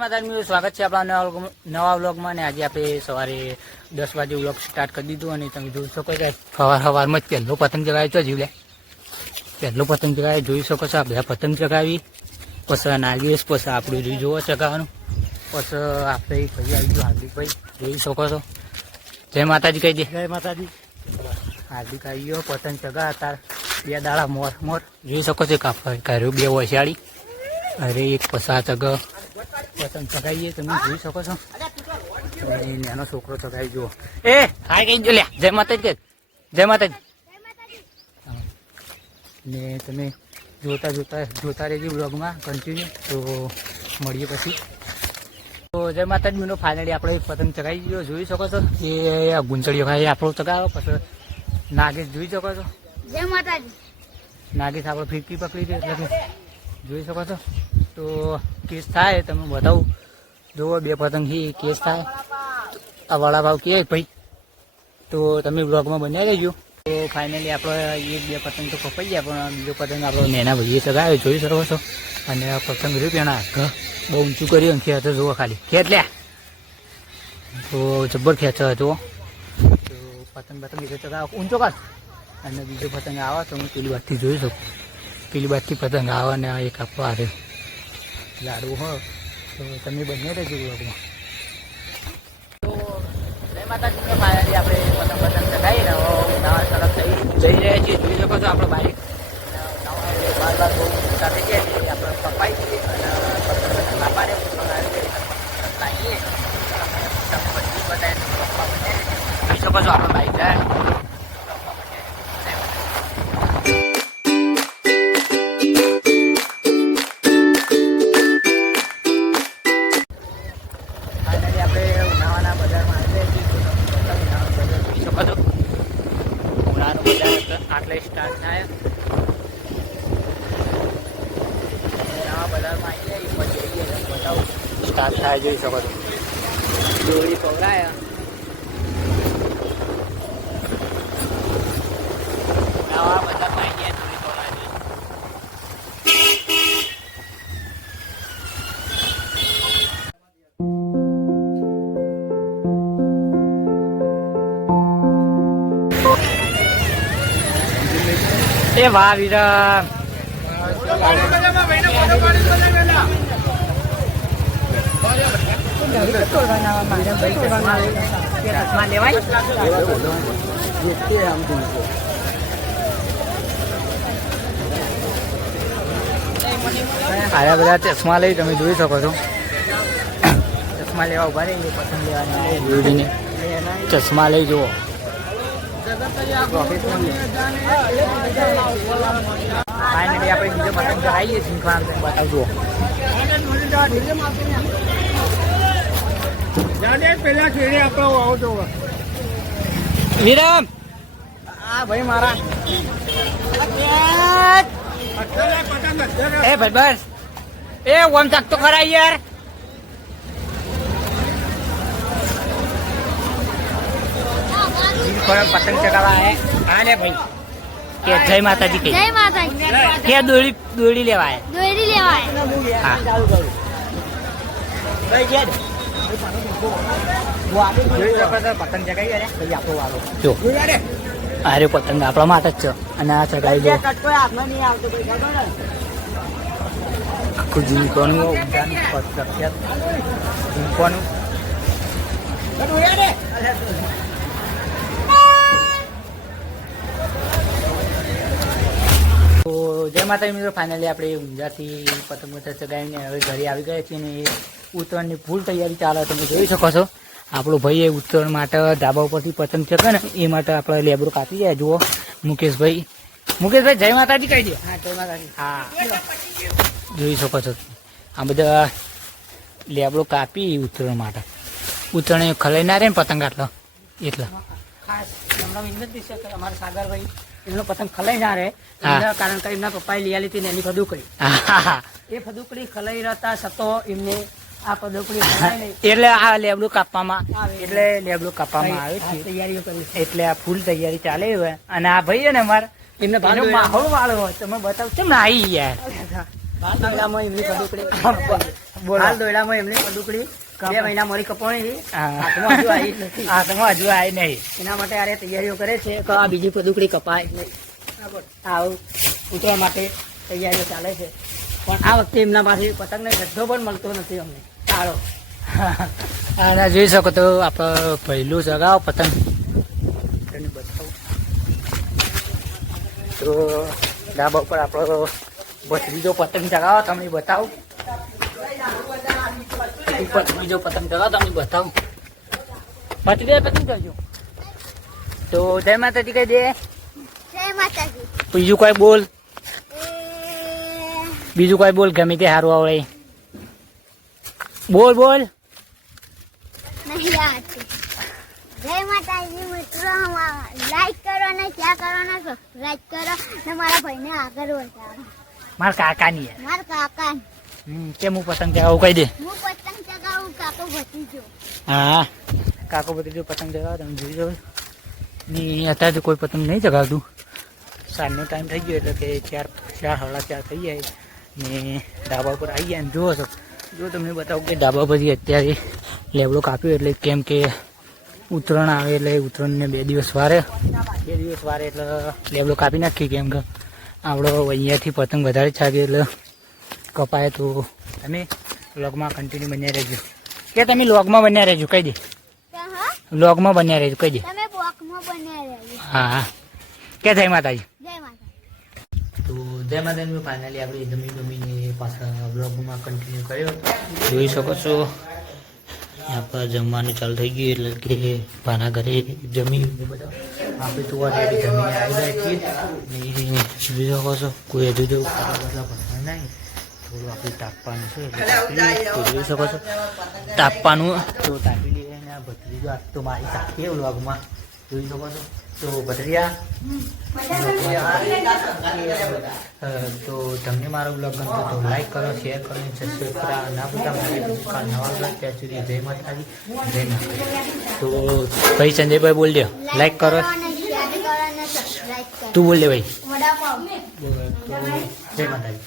માતાજી મિત્રો, સ્વાગત છે આપણા નવા વ્લોગમાં. ને આજે આપણે સવારે 10 વાગે વ્લોગ સ્ટાર્ટ કરી દીધું અને તમે જોઈ શકો છો સવારમાં જ પહેલો પતંગ ચગાવ્યો છો. જીવલે પહેલો પતંગ ચગાવ્યો જોઈ શકો છો. આ બધા પતંગ ચગાવી પછી નાગેશ, પછી આપણું જોઈ જોવો ચગાવવાનું. પછી આપણે ભાઈ આવી ગયું હાર્દિકભાઈ, જોઈ શકો છો. જય માતાજી કહી દે. જય માતાજી. હાર્દિક આવી ગયો પતંગ ચગા. તાર 2 દાડા મોર મોર જોઈ શકો છો. કર્યું 2 વૈશાળી અરે એક પસા ચગ પતંગ ચગાવીએ તમે જોઈ શકો છો. નાનો છોકરો ચગાવી જુઓ. એ હાય કઈ જો લે. જય માતાજી કે જય માતાજી. ને તમે જોતા રહેજો બ્લોગમાં કન્ટિન્યુ. તો મળીએ પછી. તો જય માતાજી મીનો ફાઇનલી આપણે પતંગ ચગાવી ગયો જોઈ શકો છો. એ ગુંચડીઓ ખાઈ આપણો ચગાવો. પછી નાગેશ જોઈ શકો છો. જય માતાજી. નાગેશ આપણે ફીરકી પકડી દે એટલે જોઈ શકો છો. તો કેસ થાય તમે બતાવું જોવો. 2 પતંગ થી કેસ થાય. આ વડાભાવ કે ભાઈ તો તમે બ્લોગમાં બન્યા રહેજો. તો ફાઇનલી આપણે 1-2 પતંગ તો કપાઈ ગયા, પણ બીજો પતંગ આપણો નેના ભાઈએ ચગાવ્યો જોઈ શકો છો. અને આ પતંગ રહ્યું એના બહુ ઊંચું કર્યું ખેંચ જુઓ. ખાલી ખેંચ લે તો જબ્બર ખેંચ જુઓ. તો પતંગ બીજો ચગાવો ઊંચો કર. અને બીજો પતંગ આવે તો હું પેલી બાજુથી જોઈ શકું. પેલી બાજુથી પતંગ આવે ને એક આપવા આવે લાડુ હોય. તો તમે બંને રહેજો બ્લોગમાં. તો જય માતાજી ફાઇનલી આપણે પતંગ ચગાવી નવા તરફ જઈ રહ્યા છીએ. જોઈ શકો છો આપણે બાઈક બાર બહુ મોટા થઈ ગયા છે. આપણે કપાઈ દઈએ અને કાપાને લાવીએ તમે બધી બતાવી જોઈ શકો છો. આપણે બાઈક જાય આટલે સ્ટાર્ટ થાય. નવા બજારમાં આવી જાય પછી બતાવું સ્ટાર્ટ થાય જોઈ શકો છો. દોરી પકડાયા નવા બજારમાં આવી જાય. દોરી પકડાય એ વાહ વીરા. આયા બધા ચશ્મા લઈ તમે જોઈ શકો છો. ચશ્મા લેવા ઉભા રહી પસંદ લેવાના ચશ્મા લઈ જુઓ. ફાઇનલી આપણે બીજો પતંગ ચગાવીએ છીએ. બતાવજો વિરમ. હા ભાઈ મારા એ ભાઈ બસ એ ઓમ તક તો ખરા યાર. પતંગ ચગાવા હા લે ભાઈ કે જય માતાજી કે જય માતાજી. કે દોડી લેવાય. દોરી લેવાય. હા પતંગ ચગાવી આપણો વાળો જો. અરે પતંગ આપણા માટે જ છે અને આ ચગાવી દો. આખું જીવવાનું પ્રખ્યાત જીવવાનું. તો જય માતાજી મિત્રો, ફાઇનલી આપણે ઊંઝાથી પતંગ ચગાવીને હવે ઘરે આવી ગયા છીએ. અને ઉત્તરાયણની ફૂલ તૈયારી ચાલે તમે જોઈ શકો છો. આપણો ભાઈ એ ઉત્તરાયણ માટે ધાબા ઉપરથી પતંગ ચગે ને એ માટે આપણે લેબડો કાપી જાય. જુઓ મુકેશભાઈ. મુકેશભાઈ જય માતાજી કહી દે. હા જય માતાજી. હા જોઈ શકો છો. આ બધા લેબડો કાપી ઉત્તરાયણ માટે. ઉત્તરાયણ ખલાઈ ના રહે ને પતંગ આટલો એટલે ખાસ હમણાં વિનંતી છે કે અમારા સાગરભાઈ એમનો પતંગ ખલાઈ ના રહે. કારણ કે એમના પપ્પાએ લઈ આલી હતી ને એની ફદુકડી. એ ફદુકડી ખલાઈ રહેતા સતો એમને આ ફદુકડી એટલે આ લેબડું કાપવામાં એટલે લેબડું કાપવામાં આવે છે. તૈયારીઓ કરી એટલે આ ફૂલ તૈયારી ચાલે હોય. અને આ ભાઈ છે ને અમારે એમને માહોલ વાળો હોય તમે બતાવ કેમ ના આવી યાર. એમની ફદુકડી બોલો. હાલ દોયડામાં એમની પદુકડી 2 મહિના મોરી કપાણી હા. હાથમાં હજુ આવી જ નથી. હાથમાં હજુ આવી નહીં. એના માટે આરે તૈયારીઓ કરે છે કે આ બીજી પદુકડી કપાય નહીં. આવું ઉતરવા માટે તૈયારીઓ ચાલે છે પણ આ વખતે એમના પાસે પતંગનો ગઢો પણ મળતો નથી અમને સારો. અને જોઈ શકો તો આપણે પહેલું ચગાવો પતંગ તને બતાવું તો ધાબા ઉપર આપણો બીજો પતંગ ચગાવો તમને બતાવું. બીજો પતંગ ચગાવો તમને બતાવું. પતંગ પતંગ કરજો. તો જય માતાજી કહી દે. જય માતાજી. બીજું કોઈ બોલ. એ બીજું કોઈ બોલ ગમે તે સારું આવડે. બોલ બોલ. નહીં આવતી. જય માતાજી મિત્રો, લાઈક કરો ને શેર કરો ને સબસ્ક્રાઇબ કરો ને મારા ભાઈને આગળ વધારો. મારા કાકાની યાર. મારા કાકા કેમ હું પતંગ ચગાવું કહી દે. હું પતંગ ચગાવું, કાકો ભતીજો. હા કાકો બધી જો પતંગ ચગાવો તમે જોઈ જાઓ. ને અત્યારે તો કોઈ પતંગ નહીં ચગાવતું. સાંજનો ટાઈમ થઈ ગયો એટલે કે 4:30 થઈ જાય ને ધાબા ઉપર આવી ગયા ને જુઓ છો. જો તમને બતાવું કે ધાબા પરથી અત્યારે લેબડો કાપ્યો એટલે કેમ કે ઉત્તરાયણ આવે એટલે ઉત્તરાયણને 2 દિવસ વારે એટલે લેબડો કાપી નાખીએ કેમ કે આપણો અહીંયાથી પતંગ વધારે છાગે એટલે કપાય. તો તમે વ્લોગમાં કન્ટિન્યુ બન્યા રહેજો કે તમે વ્લોગમાં બન્યા રહેજો કહી દે. હા, વ્લોગમાં બન્યા રહેજો કહી દે. તમે બોક્સમાં બન્યા રહેજો. હા હા કે જય માતાજી. જય માતાજી. તો જય માતાજી. ફાઇનલી આપણે જમીને પાછા બ્લોગમાં કન્ટિન્યુ કર્યો. જોઈ શકો છો આપણે જમવાનું ચાલુ થઈ ગયું એટલે કે ભાના ઘરે જમી બધા આપણે તો ઓલરેડી જમીને આવી ગયા છીએ ને જોઈ શકો છો કોઈ હજુ જો ભણવા નહીં થોડું આપણે તાપવાનું છે એટલે તો જોઈ શકો છો તાપવાનું તો તાપી લઈએ ને આ ભત્રીજો આજ તો મારી સાથે વ્લોગમાં જોઈ શકો છો. તો ભત્રીયા તો તમને મારો બ્લોગ ગમતો તો લાઈક કરો, શેર કરો અને સબસ્ક્રાઈબ કરવા ના ભૂલતા. મારી નવા બ્લોગ ત્યાં સુધી જય માતાજી જય માતાજી. તો ભાઈ સંજયભાઈ બોલ દે લાઈક કરો. અને શેર કરો અને સબસ્ક્રાઇબ કરો. તું બોલ દે ભાઈ. વડાપાવ. તો જય માતાજી.